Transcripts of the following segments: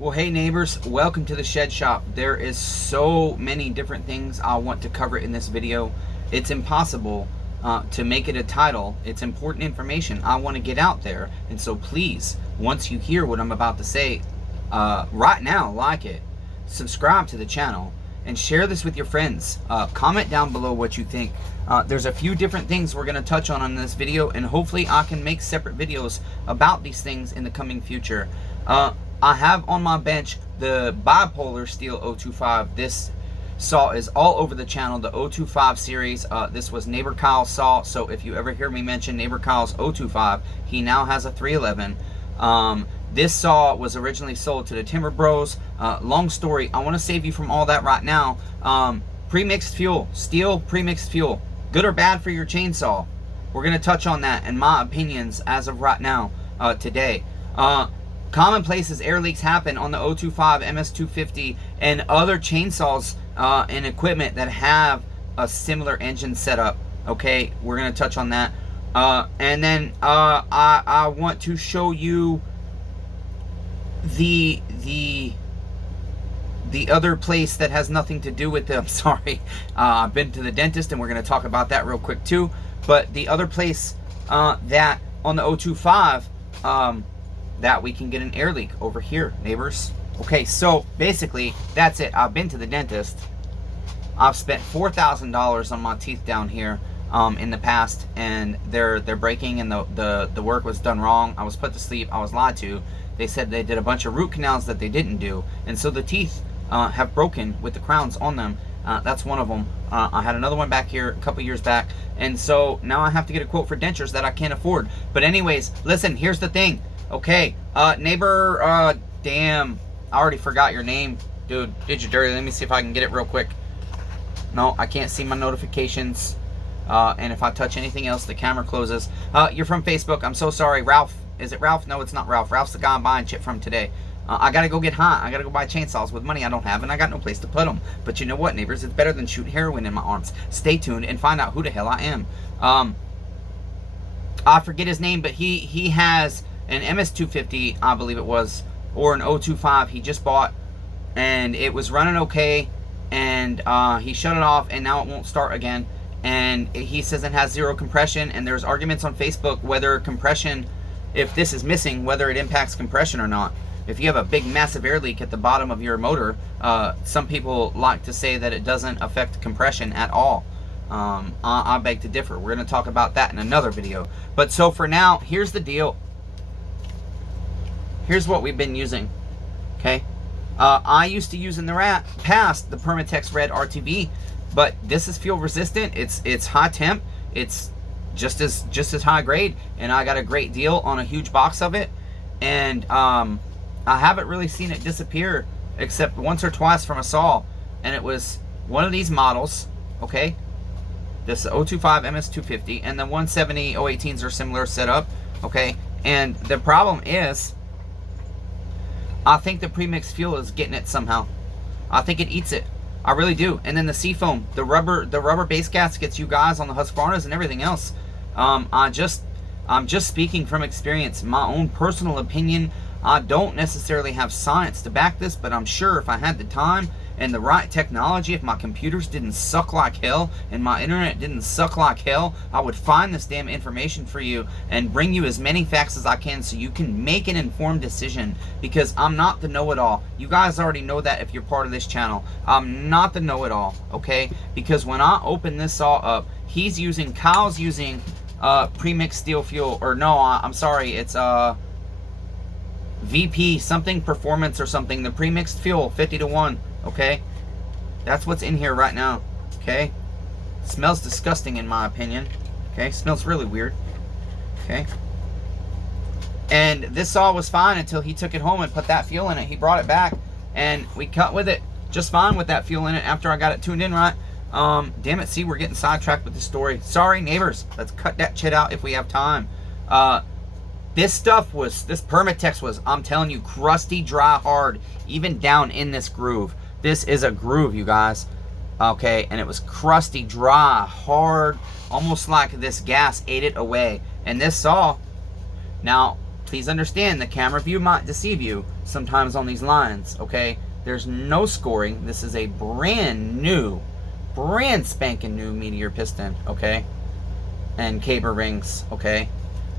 Well, hey neighbors, welcome to the Shed Shop. There is so many different things I want to cover in this video. It's impossible to make it a title. It's important information I want to get out there. And so please, once you hear what I'm about to say, right now, like it, subscribe to the channel, and share this with your friends. Comment down below what you think. There's a few different things we're going to touch on in this video, and hopefully I can make separate videos about these things in the coming future. I have on my bench the bipolar STIHL 025. This saw is all over the channel, the 025 series. This was Neighbor Kyle's saw, so if you ever hear me mention Neighbor Kyle's 025, he now has a 311. This saw was originally sold to the Timber Bros. Long story, I want to save you from all that right now. Pre-mixed fuel, STIHL pre-mixed fuel, good or bad for your chainsaw? We're going to touch on that and my opinions as of right now, today. Common places air leaks happen on the 025, MS250, and other chainsaws and equipment that have a similar engine setup. Okay, we're going to touch on that. And then I want to show you the other place that has nothing to do with them. Sorry, I've been to the dentist, and we're going to talk about that real quick too. But the other place that on the 025 that we can get an air leak over here, neighbors. Okay, so basically that's it. I've been to the dentist. I've spent $4,000 on my teeth down here in the past, and they're breaking, and the work was done wrong. I was put to sleep. I was lied to. They said they did a bunch of root canals that they didn't do, and so the teeth have broken with the crowns on them. That's one of them. I had another one back here a couple years back, and so now I have to get a quote for dentures that I can't afford. But anyways, listen, here's the thing. Okay, neighbor, damn, I already forgot your name, dude. Did you dirty? Let me see if I can get it real quick. No, I can't see my notifications, and if I touch anything else, the camera closes. You're from Facebook. I'm so sorry. Ralph. Is it Ralph? No, it's not Ralph. Ralph's the guy I'm buying shit from today. I gotta go get high. I gotta go buy chainsaws with money I don't have, and I got no place to put them. But you know what, neighbors? It's better than shooting heroin in my arms. Stay tuned and find out who the hell I am. I forget his name, but he has an MS250, I believe it was, or an 025 he just bought, and it was running okay, and he shut it off, and now it won't start again. And he says it has zero compression, and there's arguments on Facebook whether compression, if this is missing, whether it impacts compression or not. If you have a big massive air leak at the bottom of your motor, some people like to say that it doesn't affect compression at all. I beg to differ. We're going to talk about that in another video. But so for now, here's the deal. Here's what we've been using. Okay, I used to use in the past the Permatex Red RTV, but this is fuel resistant. It's high temp. It's just as high grade, and I got a great deal on a huge box of it. And I haven't really seen it disappear except once or twice from a saw, and it was one of these models. Okay, this 025 MS250 and the 170 018s are similar setup. Okay, and the problem is, I think the premixed fuel is getting it somehow. I think it eats it. I really do. And then the seafoam, the rubber base gaskets you guys on the Husqvarnas and everything else. I'm just speaking from experience, my own personal opinion. I don't necessarily have science to back this, but I'm sure if I had the time and the right technology, if my computers didn't suck like hell and my internet didn't suck like hell, I would find this damn information for you and bring you as many facts as I can so you can make an informed decision, because I'm not the know-it-all. You guys already know that if you're part of this channel. I'm not the know-it-all, okay? Because when I open this saw up, Kyle's using pre-mixed steel fuel, or no, I'm sorry, it's VP something performance or something, the pre-mixed fuel 50-to-1. Okay, that's what's in here right now. Okay, smells disgusting in my opinion. Okay, smells really weird. Okay, and this saw was fine until he took it home and put that fuel in it. He brought it back, and we cut with it just fine with that fuel in it after I got it tuned in right. Damn it, see, we're getting sidetracked with the story. Sorry, neighbors. Let's cut that shit out if we have time. This Permatex was, I'm telling you, crusty, dry, hard, even down in this groove. This is a groove, you guys. Okay, and it was crusty, dry, hard, almost like this gas ate it away. And this saw, now, please understand the camera view might deceive you sometimes on these lines, okay? There's no scoring. This is a brand spanking new Meteor piston, okay? And caber rings, okay?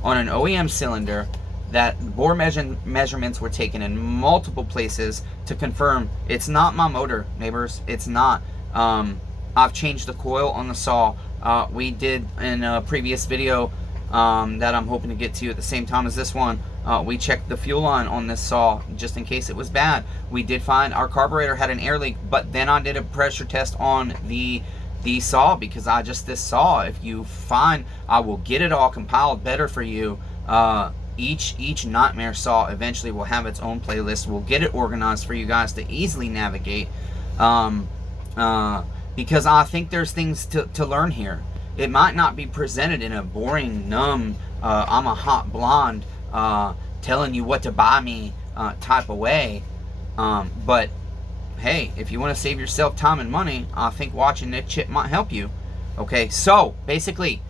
On an OEM cylinder. That bore measurements were taken in multiple places to confirm it's not my motor, neighbors. It's not. I've changed the coil on the saw. We did in a previous video that I'm hoping to get to at the same time as this one. We checked the fuel line on this saw just in case it was bad. We did find our carburetor had an air leak, but then I did a pressure test on the saw because this saw, if you find, I will get it all compiled better for you. Each nightmare saw eventually will have its own playlist. We'll get it organized for you guys to easily navigate, because I think there's things to learn here. It might not be presented in a boring, numb, I'm a hot blonde, telling you what to buy me type of way, but hey, if you want to save yourself time and money, I think watching this chip might help you. Okay, so basically,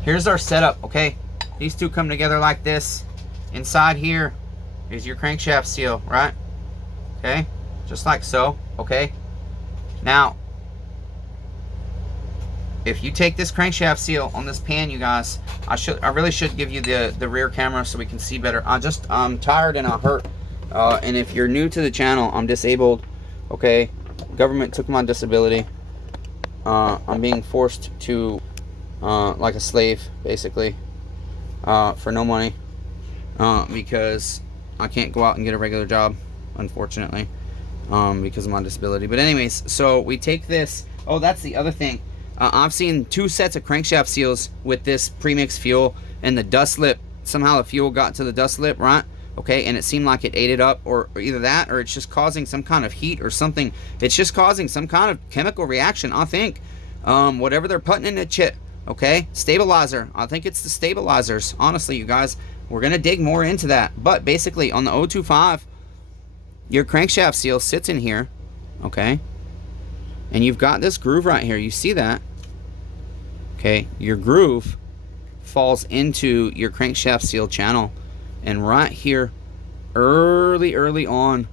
here's our setup, okay? These two come together like this. Inside here is your crankshaft seal, right? Okay, just like so, okay? Now, if you take this crankshaft seal on this pan, you guys, I really should give you the rear camera so we can see better. I'm tired and I hurt. And if you're new to the channel, I'm disabled, okay? Government took my disability. I'm being forced to, like a slave, basically. For no money, because I can't go out and get a regular job, unfortunately, because of my disability. But anyways, so we take this. Oh, that's the other thing. I've seen 2 sets of crankshaft seals with this premixed fuel, and the dust lip, somehow the fuel got to the dust lip, right? Okay, and it seemed like it ate it up, or either that, or it's just causing some kind of heat or something. It's just causing some kind of chemical reaction, I think. Whatever they're putting in the chip. Okay, stabilizer. I think it's the stabilizers. Honestly, you guys, we're going to dig more into that. But basically, on the 025, your crankshaft seal sits in here. Okay, and you've got this groove right here. You see that? Okay, your groove falls into your crankshaft seal channel. And right here, early on,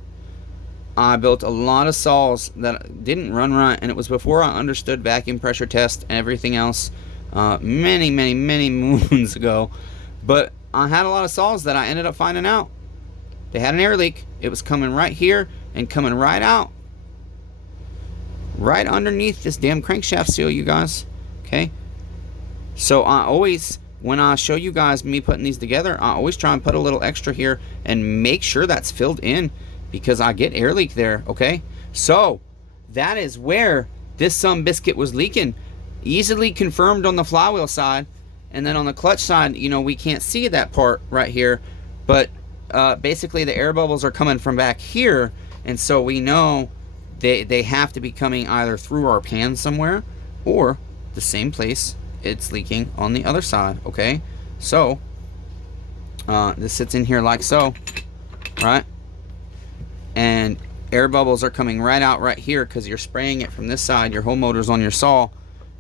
I built a lot of saws that didn't run right. And it was before I understood vacuum pressure test and everything else. Many moons ago, but I had a lot of saws that I ended up finding out they had an air leak. It was coming right here and coming right out, right underneath this damn crankshaft seal, you guys. Okay, so I always, when I show you guys me putting these together, I always try and put a little extra here and make sure that's filled in, because I get air leak there. Okay, so that is where this some biscuit was leaking. Easily confirmed on the flywheel side, and then on the clutch side, you know, we can't see that part right here, but basically the air bubbles are coming from back here, and so we know they have to be coming either through our pan somewhere or the same place it's leaking on the other side. Okay, so this sits in here like so, right? And air bubbles are coming right out right here because you're spraying it from this side. Your whole motor's on your saw.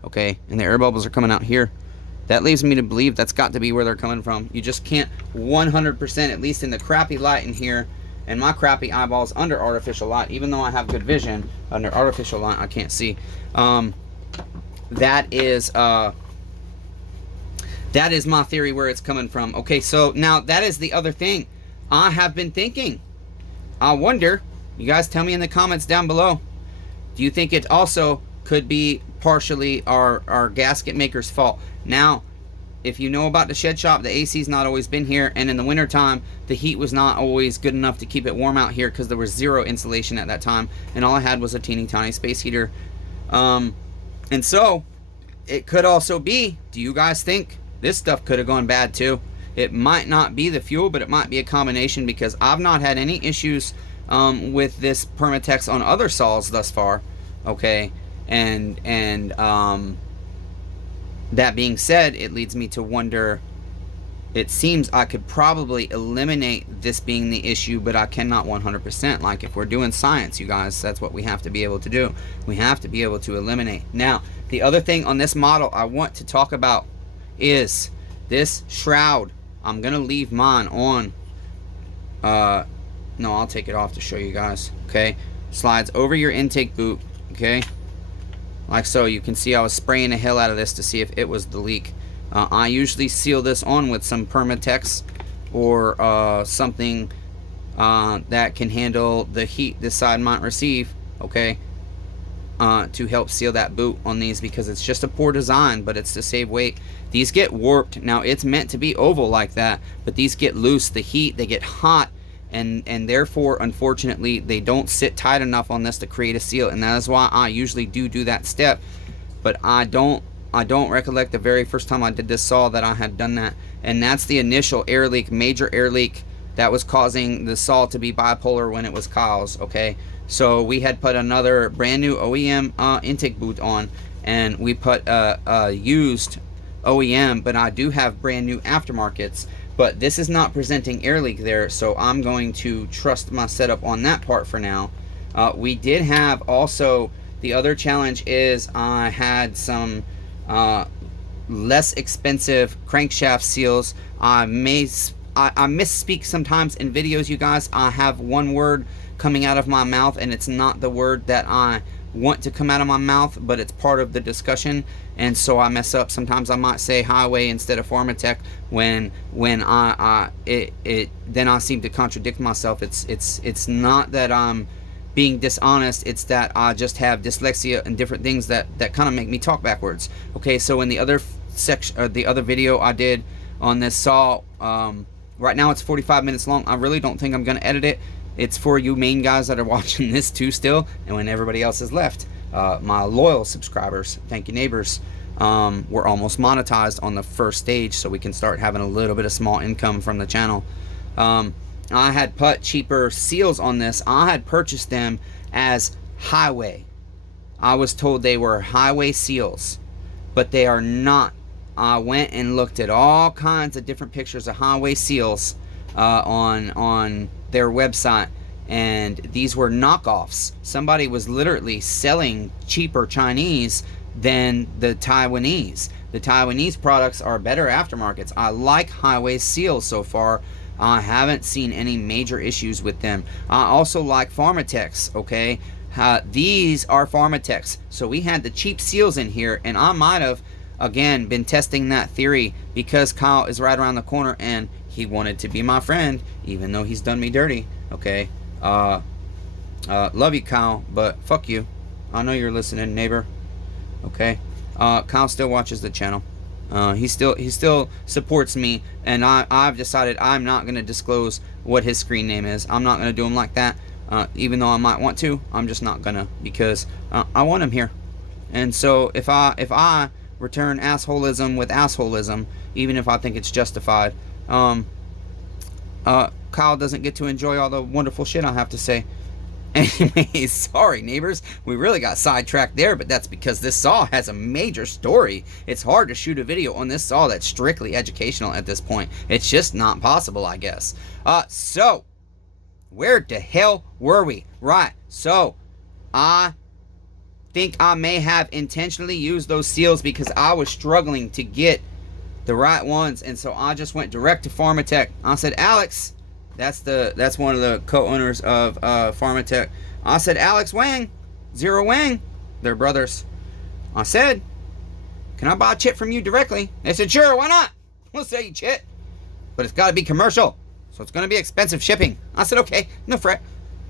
Okay, and the air bubbles are coming out here. That leads me to believe that's got to be where they're coming from. You just can't 100%, at least in the crappy light in here, and my crappy eyeballs under artificial light, even though I have good vision, under artificial light I can't see. That is my theory where it's coming from. Okay, so now that is the other thing I have been thinking. I wonder, you guys tell me in the comments down below, do you think it also could be partially our gasket maker's fault? Now, if you know about the shed shop, the AC's not always been here, and in the winter time the heat was not always good enough to keep it warm out here because there was 0 insulation at that time, and all I had was a teeny tiny space heater. And so it could also be, do you guys think this stuff could have gone bad too? It might not be the fuel, but it might be a combination, because I've not had any issues with this Permatex on other saws thus far. Okay, and that being said, it leads me to wonder, it seems I could probably eliminate this being the issue, but I cannot 100%. Like, if we're doing science, you guys, that's what we have to be able to do. We have to be able to eliminate. Now, the other thing on this model I want to talk about is this shroud. I'm gonna leave mine on. No, I'll take it off to show you guys. Okay, slides over your intake boot. Okay, like so. You can see I was spraying the hell out of this to see if it was the leak. I usually seal this on with some Permatex or something that can handle the heat this side might receive. Okay, to help seal that boot on these, because it's just a poor design, but it's to save weight. These get warped. Now it's meant to be oval like that, but these get loose. The heat, they get hot, and therefore unfortunately they don't sit tight enough on this to create a seal, and that is why I usually do that step. But I don't recollect the very first time I did this saw that I had done that, and that's the initial air leak, major air leak, that was causing the saw to be bipolar when it was Kyle's. Okay, so we had put another brand new OEM intake boot on, and we put a used OEM, but I do have brand new aftermarkets, but this is not presenting air leak there, so I'm going to trust my setup on that part for now. We did have also, the other challenge is I had some less expensive crankshaft seals. I misspeak sometimes in videos, you guys. I have one word coming out of my mouth, and it's not the word that I want to come out of my mouth, but it's part of the discussion, and so I mess up. Sometimes I might say highway instead of Pharmatech when then I seem to contradict myself. It's not that I'm being dishonest, it's that I just have dyslexia and different things that kind of make me talk backwards. Okay, so in the other section, the other video I did on this saw, right now it's 45 minutes long. I really don't think I'm going to edit it. It's for you main guys that are watching this too still, and when everybody else is left. My loyal subscribers, thank you neighbors. We're almost monetized on the first stage, so we can start having a little bit of small income from the channel. I had put cheaper seals on this. I had purchased them as highway. I was told they were highway seals, but they are not. I went and looked at all kinds of different pictures of highway seals on their website, and these were knockoffs. Somebody was literally selling cheaper Chinese than the Taiwanese. The Taiwanese products are better aftermarkets. I like highway seals so far. I haven't seen any major issues with them. I also like Pharmatex. Okay, these are Pharmatex. So we had the cheap seals in here, and I might have again been testing that theory because Kyle is right around the corner and he wanted to be my friend even though he's done me dirty. Okay, love you, Kyle, but fuck you. I know you're listening, neighbor. Okay, Kyle still watches the channel. He still supports me, and I've decided I'm not going to disclose what his screen name is. I'm not going to do him like that, even though I might want to. I'm just not gonna, because I want him here. And so if I return assholism with assholism, even if I think it's justified, Kyle doesn't get to enjoy all the wonderful shit I have to say. Anyways, sorry neighbors, we really got sidetracked there, but that's because this saw has a major story. It's hard to shoot a video on this saw that's strictly educational at this point. It's just not possible, I guess. So where the hell were we? Right, so I think I may have intentionally used those seals because I was struggling to get the right ones, and so I just went direct to Pharmatech. I said, Alex, that's one of the co-owners of Pharmatech. I said, Alex Wang, Zero Wang, they're brothers. I said, can I buy a chit from you directly? They said, sure, why not? We'll sell you chit, but it's got to be commercial, so it's going to be expensive shipping. I said, okay, no fret.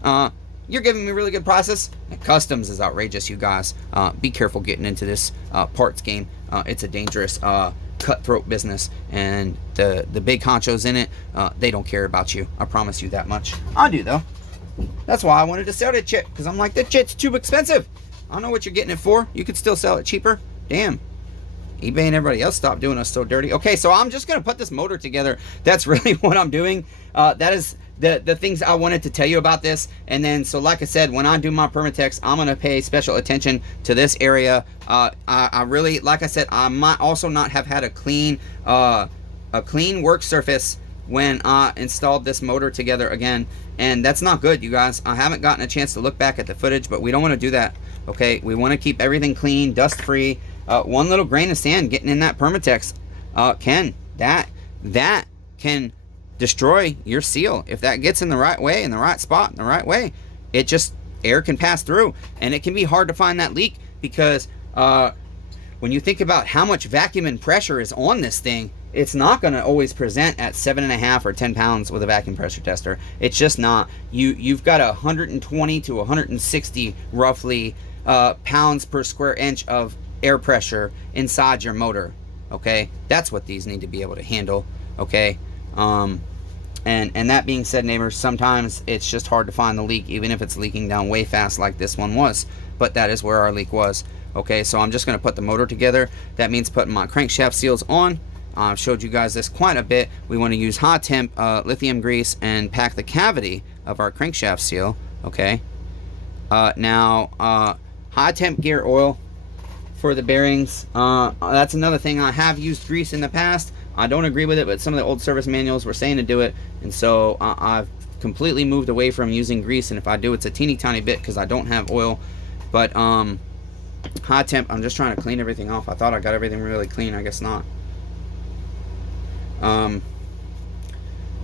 You're giving me really good prices. And customs is outrageous, you guys. Be careful getting into this parts game. It's a dangerous cutthroat business, and the big honchos in it, they don't care about you. I promise you that much. I do though. That's why I wanted to sell that chit, because I'm like, that chit's too expensive. I don't know what you're getting it for. You could still sell it cheaper. Damn, eBay and everybody else stopped doing us so dirty. Okay, so I'm just gonna put this motor together. That's really what I'm doing. That is the things I wanted to tell you about this. And then, so like I said, when I do my Permatex, I'm gonna pay special attention to this area. I really, like I said, I might also not have had a clean work surface when I installed this motor together again, and that's not good, you guys. I haven't gotten a chance to look back at the footage, but we don't want to do that. Okay, we want to keep everything clean, dust free. One little grain of sand getting in that Permatex, Ken, that can destroy your seal. If that gets in the right way, in the right spot, in the right way, it just, air can pass through, and it can be hard to find that leak because when you think about how much vacuum and pressure is on this thing, it's not going to always present at 7.5 or 10 pounds with a vacuum pressure tester. It's just not. You've got 120 to 160 roughly pounds per square inch of air pressure inside your motor. Okay, that's what these need to be able to handle. Okay, and that being said, neighbors, sometimes it's just hard to find the leak, even if it's leaking down way fast like this one was. But that is where our leak was. Okay, so I'm just going to put the motor together. That means putting my crankshaft seals on. I've showed you guys this quite a bit. We want to use hot temp lithium grease and pack the cavity of our crankshaft seal. Okay, now high temp gear oil for the bearings. That's another thing. I have used grease in the past. I don't agree with it, but some of the old service manuals were saying to do it, and so I've completely moved away from using grease, and if I do, it's a teeny tiny bit because I don't have oil. But high temp, I'm just trying to clean everything off. I thought I got everything really clean. I guess not.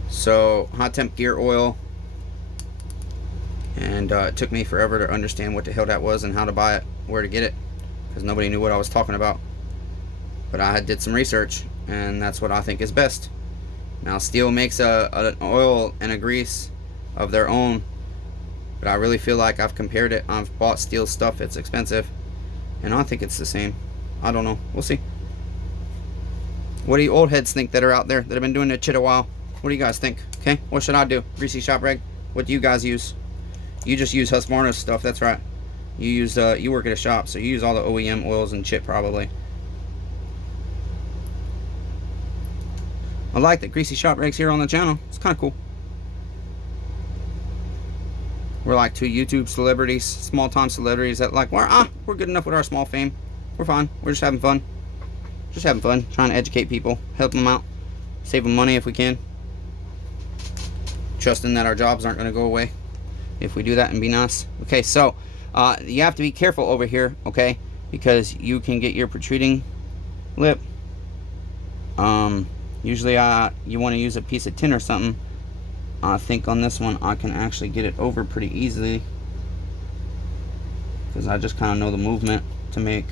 So hot temp gear oil, and it took me forever to understand what the hell that was and how to buy it, where to get it, because nobody knew what I was talking about. But I did some research, and that's what I think is best. Now STIHL makes an oil and a grease of their own, but I really feel like I've compared it. I've bought STIHL stuff. It's expensive, and I think it's the same. I don't know. We'll see. What do you old heads think that are out there that have been doing this shit a while? What do you guys think? Okay, what should I do? Greasy shop rag? What do you guys use? You just use Husqvarna stuff. That's right. You use you work at a shop, so you use all the OEM oils and shit probably. I like the greasy shop rags here on the channel. It's kind of cool. We're like two YouTube celebrities, small time celebrities that like, we're good enough with our small fame. We're fine. We're just having fun. Just having fun, trying to educate people, help them out, save them money if we can. Trusting that our jobs aren't going to go away if we do that and be nice. Okay, so you have to be careful over here, okay, because you can get your protruding lip. Usually you want to use a piece of tin or something. I think on this one I can actually get it over pretty easily because I just kind of know the movement to make.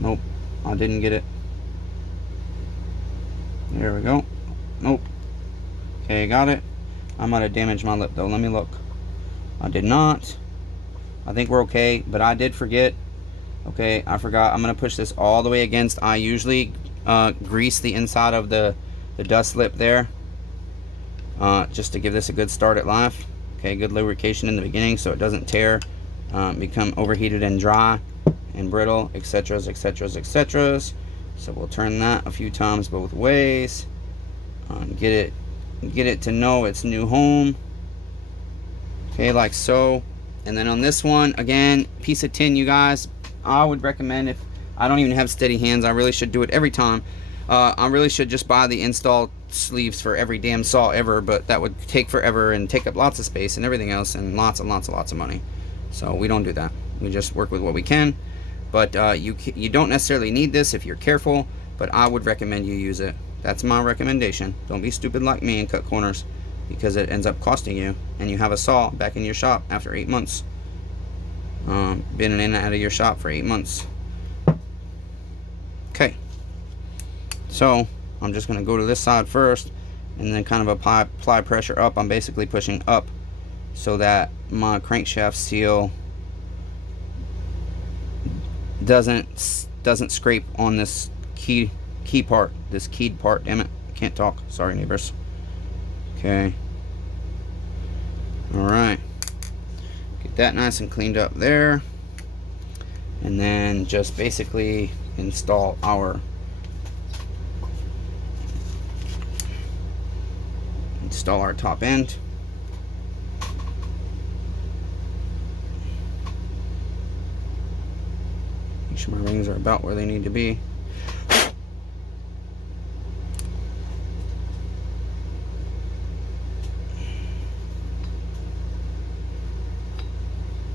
Nope, I didn't get it. There we go. Nope. Okay, got it. I might have damaged my lip though. Let me look. I did not. I think we're okay, but I did forget. Okay, I forgot. I'm going to push this all the way against. I usually grease the inside of the dust lip there just to give this a good start at life. Okay, good lubrication in the beginning so it doesn't tear, become overheated and dry and brittle, etc, etc, etc. So we'll turn that a few times both ways, get it to know its new home. Okay, like so. And then on this one, again, piece of tin, you guys. I would recommend, if I don't even have steady hands, I really should do it every time. I really should just buy the install sleeves for every damn saw ever, but that would take forever and take up lots of space and everything else and lots and lots of money. So we don't do that. We just work with what we can. But you don't necessarily need this if you're careful, but I would recommend you use it. That's my recommendation. Don't be stupid like me and cut corners, because it ends up costing you, and you have a saw back in your shop after 8 months. Been in and out of your shop for 8 months. Okay, so I'm just going to go to this side first and then kind of apply pressure up. I'm basically pushing up so that my crankshaft seal doesn't scrape on this key part, this keyed part. Damn it, I can't talk. Sorry, neighbors. Okay. All right. Get that nice and cleaned up there, and then just basically install our top end. Make sure my rings are about where they need to be.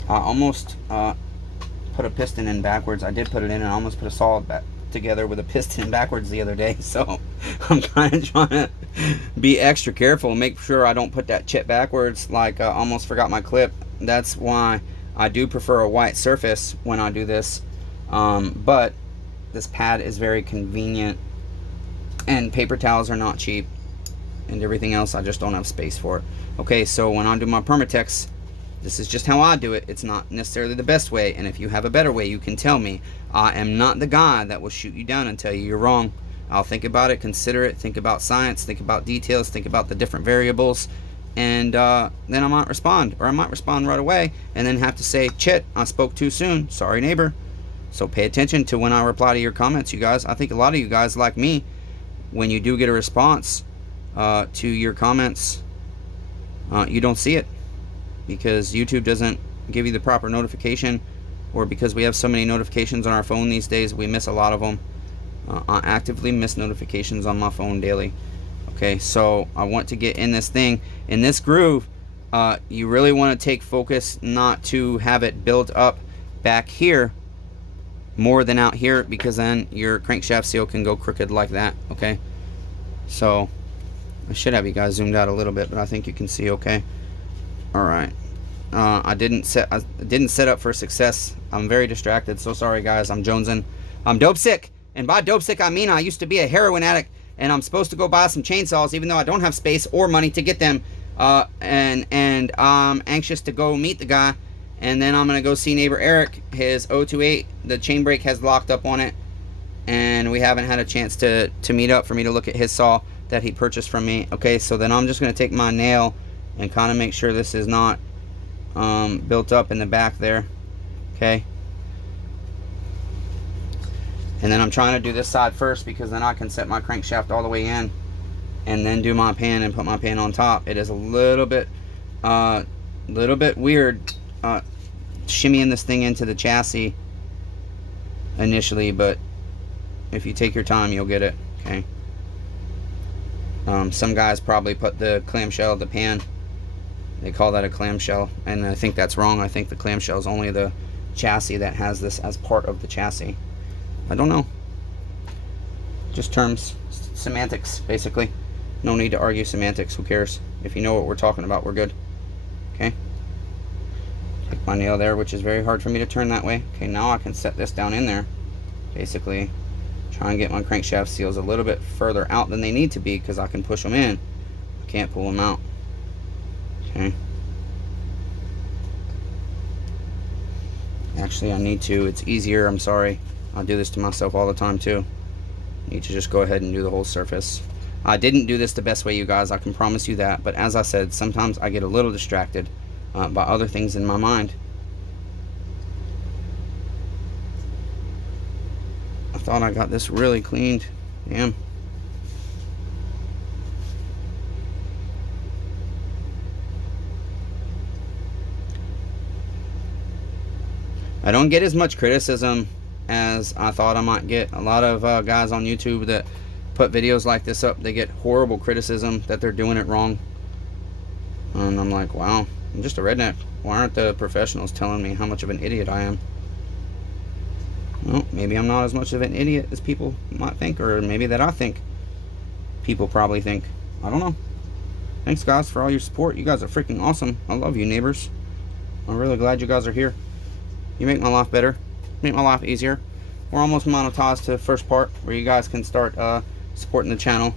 I almost put a piston in backwards. I did put it in and I almost put a saw back together with a piston backwards the other day, so I'm kind of trying to be extra careful, make sure I don't put that chip backwards. Like I almost forgot my clip. That's why I do prefer a white surface when I do this. But this pad is very convenient, and paper towels are not cheap, and everything else I just don't have space for it. Okay, so when I do my Permatex, this is just how I do it. It's not necessarily the best way, and if you have a better way, you can tell me. I am not the guy that will shoot you down and tell you you're wrong. I'll think about it, consider it, think about science, think about details, think about the different variables, and then I might respond, or I might respond right away and then have to say, "Chit, I spoke too soon. Sorry, neighbor." So pay attention to when I reply to your comments, you guys. I think a lot of you guys, like me, when you do get a response to your comments, you don't see it because YouTube doesn't give you the proper notification, or because we have so many notifications on our phone these days, we miss a lot of them. I actively miss notifications on my phone daily. Okay, so I want to get in this thing, in this groove. You really want to take focus not to have it build up back here more than out here, because then your crankshaft seal can go crooked like that. Okay, so I should have you guys zoomed out a little bit, but I think you can see okay. All right, I didn't set up for success. I'm very distracted, so sorry guys. I'm jonesing. I'm dope sick, and by dope sick I mean I used to be a heroin addict, and I'm supposed to go buy some chainsaws even though I don't have space or money to get them. And I'm anxious to go meet the guy, and then I'm gonna go see neighbor Eric. His 028, the chain brake has locked up on it, and we haven't had a chance to meet up for me to look at his saw that he purchased from me. Okay, so then I'm just gonna take my nail and kind of make sure this is not built up in the back there. Okay, and then I'm trying to do this side first, because then I can set my crankshaft all the way in and then do my pin and put my pin on top. It is a little bit weird shimmying this thing into the chassis initially, but if you take your time you'll get it. Okay, some guys probably put the clamshell, the pan, they call that a clamshell, and I think that's wrong. I think the clamshell is only the chassis that has this as part of the chassis. I don't know, just terms, semantics basically. No need to argue semantics. Who cares? If you know what we're talking about, we're good. Okay, take my nail there, which is very hard for me to turn that way. Okay, now I can set this down in there, basically try and get my crankshaft seals a little bit further out than they need to be, because I can push them in, I can't pull them out. Okay, actually I need to, it's easier, I'm sorry, I do this to myself all the time too. I need to just go ahead and do the whole surface. I didn't do this the best way, you guys, I can promise you that, but as I said, sometimes I get a little distracted by other things in my mind. I thought I got this really cleaned. Damn. I don't get as much criticism as I thought I might get. A lot of guys on YouTube that put videos like this up, they get horrible criticism that they're doing it wrong. And I'm like, wow, I'm just a redneck. Why aren't the professionals telling me how much of an idiot I am? Well, maybe I'm not as much of an idiot as people might think, or maybe that I think people probably think. I don't know. Thanks guys for all your support. You guys are freaking awesome. I love you, neighbors. I'm really glad you guys are here. You make my life better, make my life easier. We're almost monetized to the first part, where you guys can start supporting the channel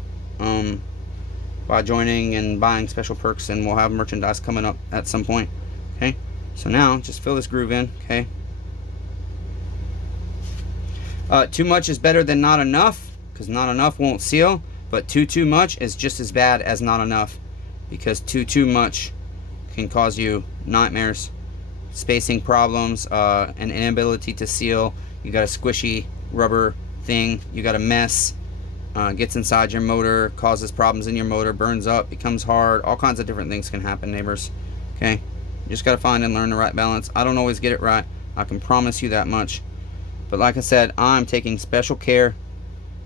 by joining and buying special perks, and we'll have merchandise coming up at some point. Okay, so now just fill this groove in. Okay, too much is better than not enough, because not enough won't seal, but too much is just as bad as not enough, because too much can cause you nightmares, spacing problems, an inability to seal. You got a squishy rubber thing, you got a mess, gets inside your motor, causes problems in your motor, burns up, becomes hard. All kinds of different things can happen, neighbors. Okay, you just got to find and learn the right balance. I don't always get it right, I can promise you that much, but like I said, I'm taking special care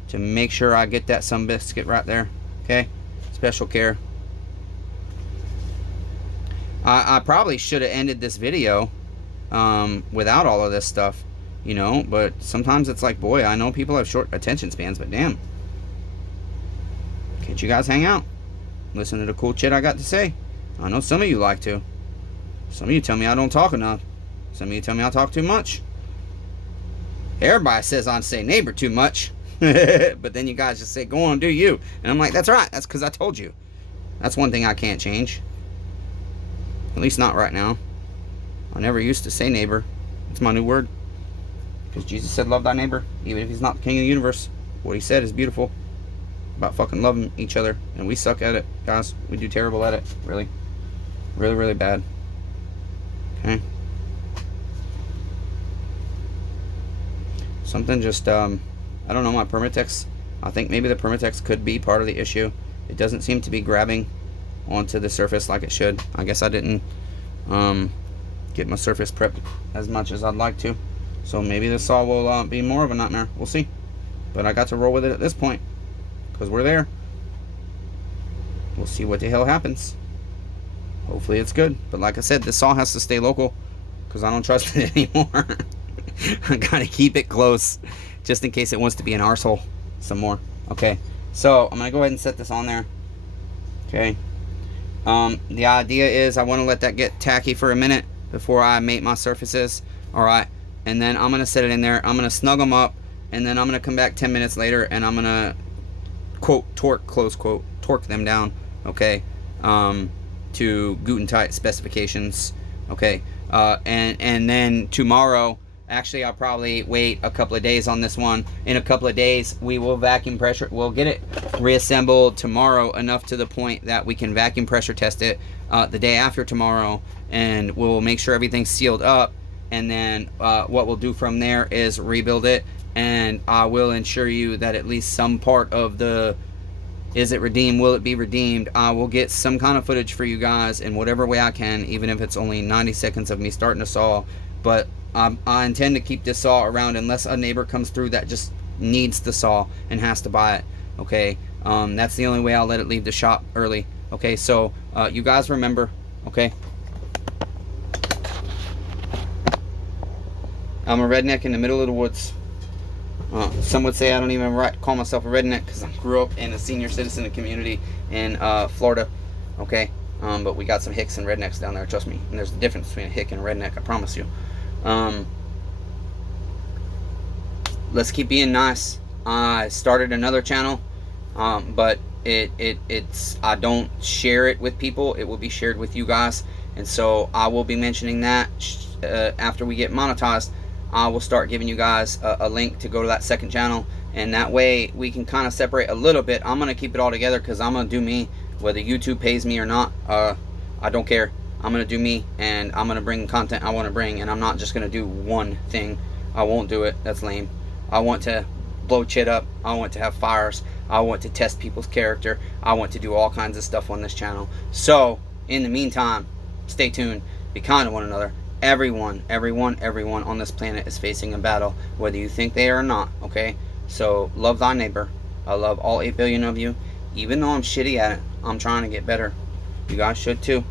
to make sure I get that some biscuit right there. Okay, special care. I probably should have ended this video without all of this stuff, you know, but sometimes it's like, boy, I know people have short attention spans, but damn, let you guys hang out. Listen to the cool shit I got to say. I know some of you like to. Some of you tell me I don't talk enough. Some of you tell me I talk too much. Everybody says I say neighbor too much. But then you guys just say, go on, do you. And I'm like, that's right. That's because I told you. That's one thing I can't change. At least not right now. I never used to say neighbor. It's my new word. Because Jesus said, love thy neighbor. Even if he's not the king of the universe. What he said is beautiful. About fucking loving each other. And we suck at it, guys. We do terrible at it. Really. Really, really bad. Okay. Something just, I don't know, my Permatex. I think maybe the Permatex could be part of the issue. It doesn't seem to be grabbing onto the surface like it should. I guess I didn't get my surface prepped as much as I'd like to. So maybe the saw will be more of a nightmare. We'll see. But I got to roll with it at this point. Because we're there. We'll see what the hell happens. Hopefully it's good. But like I said, this saw has to stay local. Because I don't trust it anymore. I gotta keep it close. Just in case it wants to be an arsehole some more. Okay. So I'm gonna go ahead and set this on there. Okay. The idea is I want to let that get tacky for a minute before I mate my surfaces. Alright. And then I'm gonna set it in there. I'm gonna snug them up. And then I'm gonna come back 10 minutes later and I'm gonna quote torque, close quote, torque them down. Okay. To Guten-Tight specifications. Okay. And then tomorrow, actually I'll probably wait a couple of days on this one. In a couple of days we will vacuum pressure, we'll get it reassembled tomorrow enough to the point that we can vacuum pressure test it the day after tomorrow, and we'll make sure everything's sealed up. And then what we'll do from there is rebuild it, and I will ensure you that at least some part of the is it redeemed, will it be redeemed, I will get some kind of footage for you guys in whatever way I can, even if it's only 90 seconds of me starting a saw. But I intend to keep this saw around unless a neighbor comes through that just needs the saw and has to buy it. Okay, that's the only way I'll let it leave the shop early. Okay, so you guys remember, okay, I'm a redneck in the middle of the woods. Some would say I don't even call myself a redneck because I grew up in a senior citizen community in Florida. Okay, but we got some hicks and rednecks down there, trust me. And there's a difference between a hick and a redneck, I promise you. Let's keep being nice. I started another channel, but it's I don't share it with people. It will be shared with you guys, and so I will be mentioning that after we get monetized. I will start giving you guys a link to go to that second channel, and that way we can kind of separate a little bit. I'm gonna keep it all together because I'm gonna do me, whether YouTube pays me or not. I don't care. I'm gonna do me, and I'm gonna bring content I want to bring, and I'm not just gonna do one thing. I won't do it. That's lame. I want to blow shit up. I want to have fires. I want to test people's character. I want to do all kinds of stuff on this channel. So in the meantime, stay tuned. Be kind to one another. Everyone on this planet is facing a battle, whether you think they are or not. Okay, so love thy neighbor. I love all 8 billion of you. Even though I'm shitty at it, I'm trying to get better. You guys should too.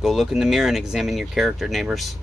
Go look in the mirror and examine your character, neighbors.